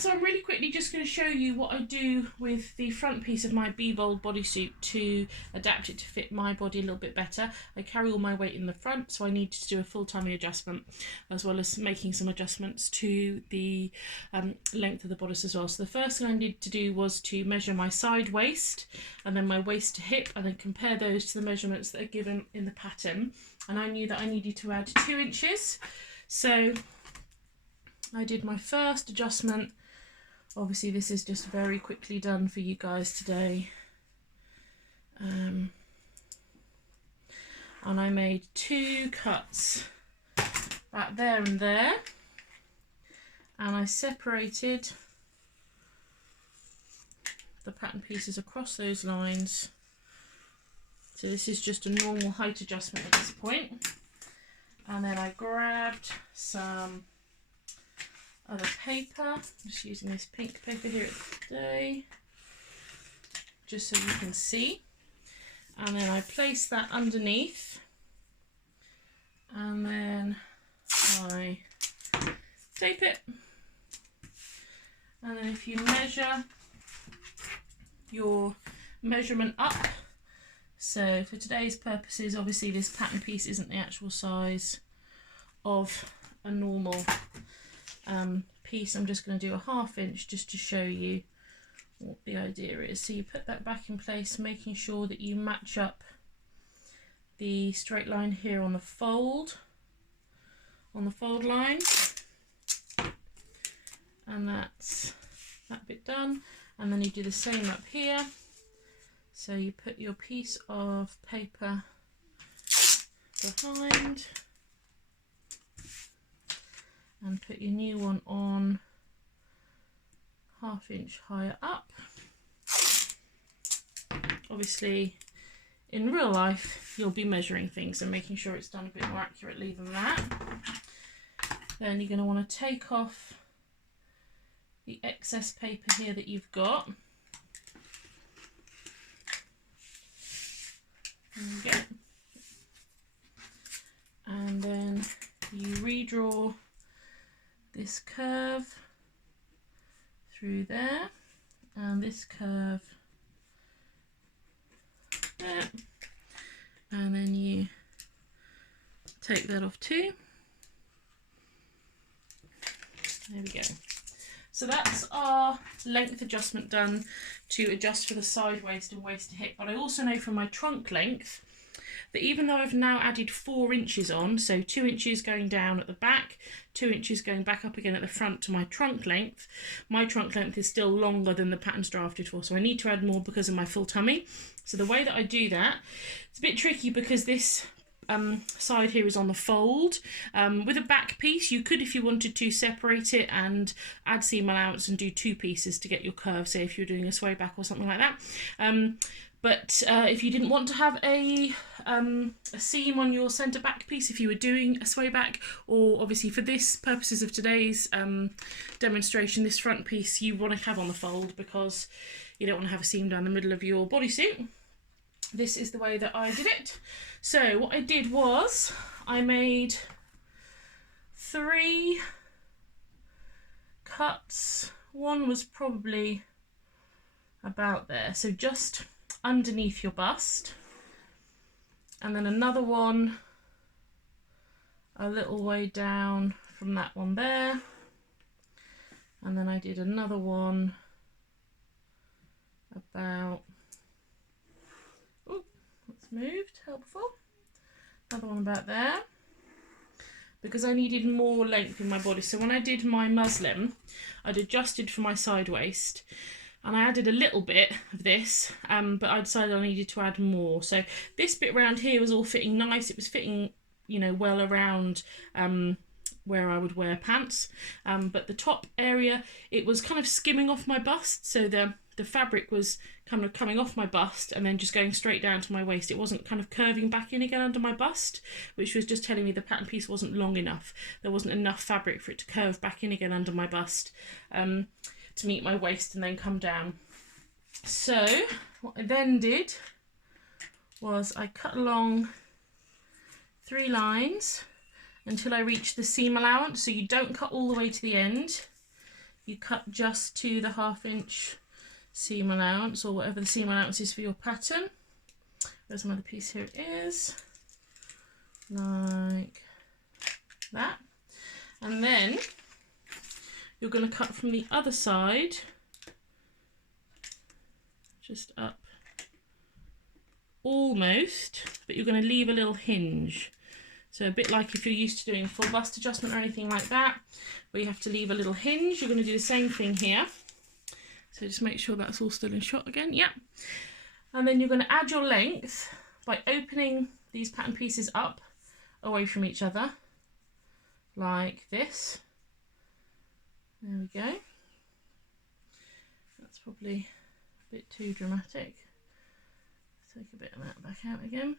so I'm really quickly just going to show you what I do with the front piece of my Be Bold bodysuit to adapt it to fit my body a little bit better. I carry all my weight in the front, so I need to do a full tummy adjustment, as well as making some adjustments to the length of the bodice as well. So the first thing I needed to do was to measure my side waist and then my waist to hip, and then compare those to the measurements that are given in the pattern. And I knew that I needed to add 2 inches. So I did my first adjustment. Obviously this is just very quickly done for you guys today. And I made 2 cuts back there and there. And I separated the pattern pieces across those lines. So this is just a normal height adjustment at this point. And then I grabbed some other paper. I'm just using this pink paper here today, just so you can see. And then I place that underneath, and then I tape it. And then if you measure your measurement up, so for today's purposes, obviously this pattern piece isn't the actual size of a normal piece. I'm just going to do a 1/2 inch just to show you what the idea is. So you put that back in place, making sure that you match up the straight line here on the fold line, and that's that bit done. And then you do the same up here. So you put your piece of paper behind and put your new one on 1/2 inch higher up. Obviously in real life you'll be measuring things and making sure it's done a bit more accurately than that. Then you're going to want to take off the excess paper here that you've got. There you go. And then you redraw this curve through there, and this curve there, and then you take that off too. There we go. So that's our length adjustment done to adjust for the side waist and waist to hip. But I also know from my trunk length that even though I've now added 4 inches on, so 2 inches going down at the back, 2 inches going back up again at the front to my trunk length is still longer than the pattern's drafted for. So I need to add more because of my full tummy. So the way that I do that, it's a bit tricky because this side here is on the fold. With a back piece, you could, if you wanted to, separate it and add seam allowance and do 2 pieces to get your curve, say if you're doing a sway back or something like that. But if you didn't want to have a seam on your centre back piece, if you were doing a sway back, or obviously for this purposes of today's demonstration, this front piece you want to have on the fold because you don't want to have a seam down the middle of your bodysuit. This is the way that I did it. So what I did was I made 3 cuts. One was probably about there, so just underneath your bust, and then another one a little way down from that one there, and then I did another one about, oh, that's moved, helpful, another one about there, because I needed more length in my body. So when I did my muslin, I'd adjusted for my side waist and I added a little bit of this, but I decided I needed to add more. So this bit around here was all fitting nice. It was fitting, you know, well around where I would wear pants. But the top area, it was kind of skimming off my bust. So the fabric was kind of coming off my bust and then just going straight down to my waist. It wasn't kind of curving back in again under my bust, which was just telling me the pattern piece wasn't long enough. There wasn't enough fabric for it to curve back in again under my bust to meet my waist and then come down. So what I then did was I cut along 3 lines until I reached the seam allowance. So you don't cut all the way to the end. you cut just to the 1/2 inch seam allowance, or whatever the seam allowance is for your pattern. There's another piece, here it is, like that. And then you're going to cut from the other side, just up almost, but you're going to leave a little hinge. So a bit like if you're used to doing a full bust adjustment or anything like that, where you have to leave a little hinge, you're going to do the same thing here. So just make sure that's all still in shot again, yeah. And then you're going to add your length by opening these pattern pieces up away from each other, like this. There we go. That's probably a bit too dramatic. Take a bit of that back out again.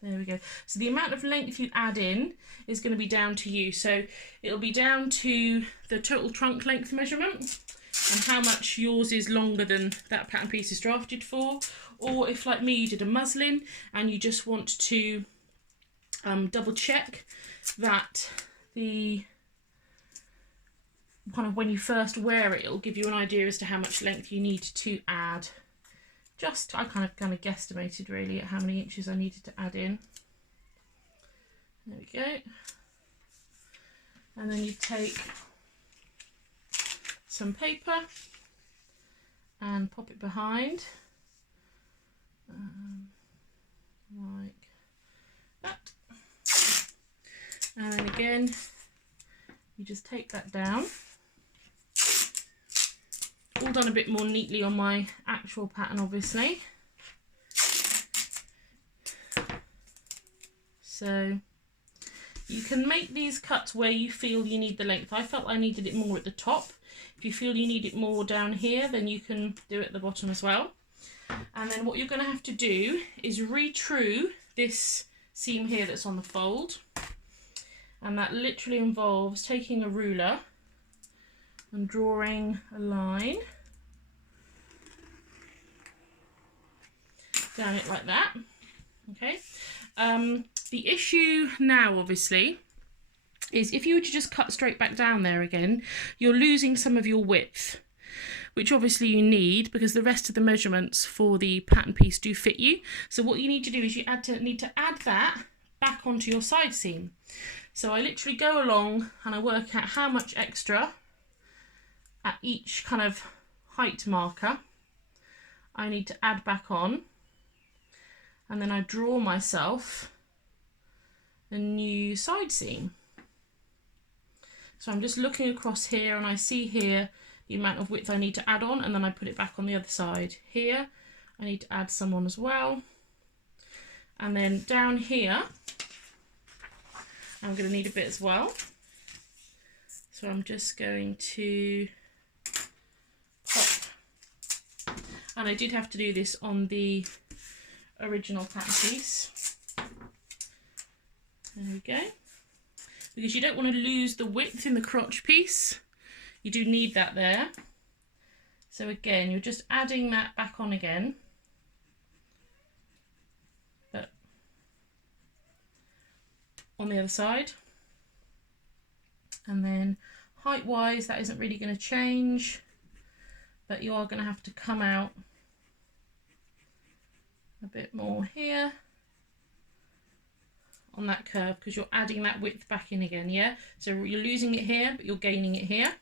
There we go. So the amount of length you add in is going to be down to you. So it'll be down to the total trunk length measurement and how much yours is longer than that pattern piece is drafted for. Or if, like me, you did a muslin and you just want to double check that the kind of when you first wear it, it'll give you an idea as to how much length you need to add. I kind of guesstimated really at how many inches I needed to add in. There we go. And then you take some paper and pop it behind, like that. And then again, you just take that down. All done a bit more neatly on my actual pattern, obviously. So you can make these cuts where you feel you need the length. I felt I needed it more at the top. If you feel you need it more down here, then you can do it at the bottom as well. And then what you're going to have to do is retrue this seam here that's on the fold. And that literally involves taking a ruler and drawing a line down it like that. Okay. The issue now, obviously, is if you were to just cut straight back down there again, you're losing some of your width, which obviously you need because the rest of the measurements for the pattern piece do fit you. So what you need to do is you need to add that back onto your side seam. So I literally go along and I work out how much extra at each kind of height marker I need to add back on, and then I draw myself a new side seam. So I'm just looking across here and I see here the amount of width I need to add on, and then I put it back on the other side. Here I need to add some on as well, and then down here I'm going to need a bit as well. So I'm just going to pop, and I did have to do this on the original pattern piece. There we go. Because you don't want to lose the width in the crotch piece. You do need that there. So again, you're just adding that back on again. But on the other side. And then height-wise, that isn't really going to change. But you are going to have to come out a bit more here on that curve because you're adding that width back in again, yeah? So you're losing it here, but you're gaining it here.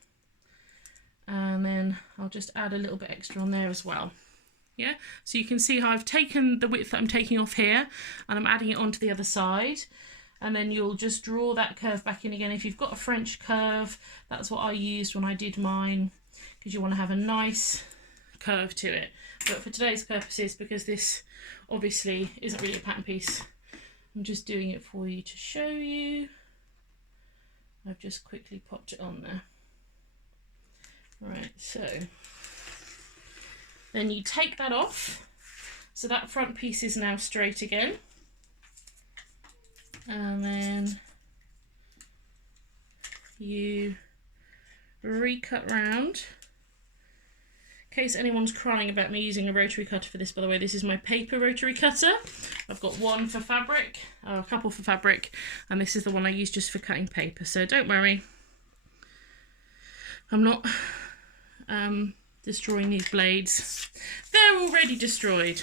And then I'll just add a little bit extra on there as well. Yeah, so you can see how I've taken the width that I'm taking off here and I'm adding it onto the other side. And then you'll just draw that curve back in again. If you've got a French curve, that's what I used when I did mine, because you want to have a nice curve to it. But for today's purposes, because this obviously isn't really a pattern piece, I'm just doing it for you to show you. I've just quickly popped it on there. Right, so then you take that off. So that front piece is now straight again. And then you recut round. In case anyone's crying about me using a rotary cutter for this, by the way, this is my paper rotary cutter. I've got one for fabric, a couple for fabric, and this is the one I use just for cutting paper. So don't worry, I'm not destroying these blades. They're already destroyed.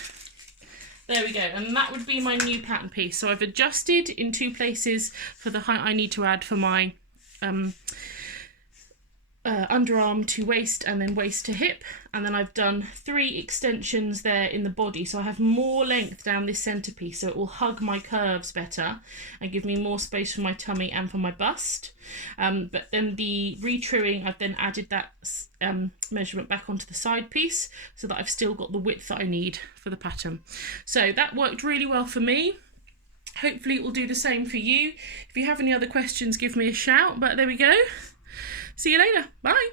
There we go, and that would be my new pattern piece. So I've adjusted in 2 places for the height I need to add for my underarm to waist and then waist to hip, and then I've done 3 extensions there in the body, so I have more length down this centerpiece, so it will hug my curves better and give me more space for my tummy and for my bust. But then the retruing, I've then added that measurement back onto the side piece so that I've still got the width that I need for the pattern. So that worked really well for me. Hopefully it will do the same for you. If you have any other questions, give me a shout, but there we go. See you later. Bye.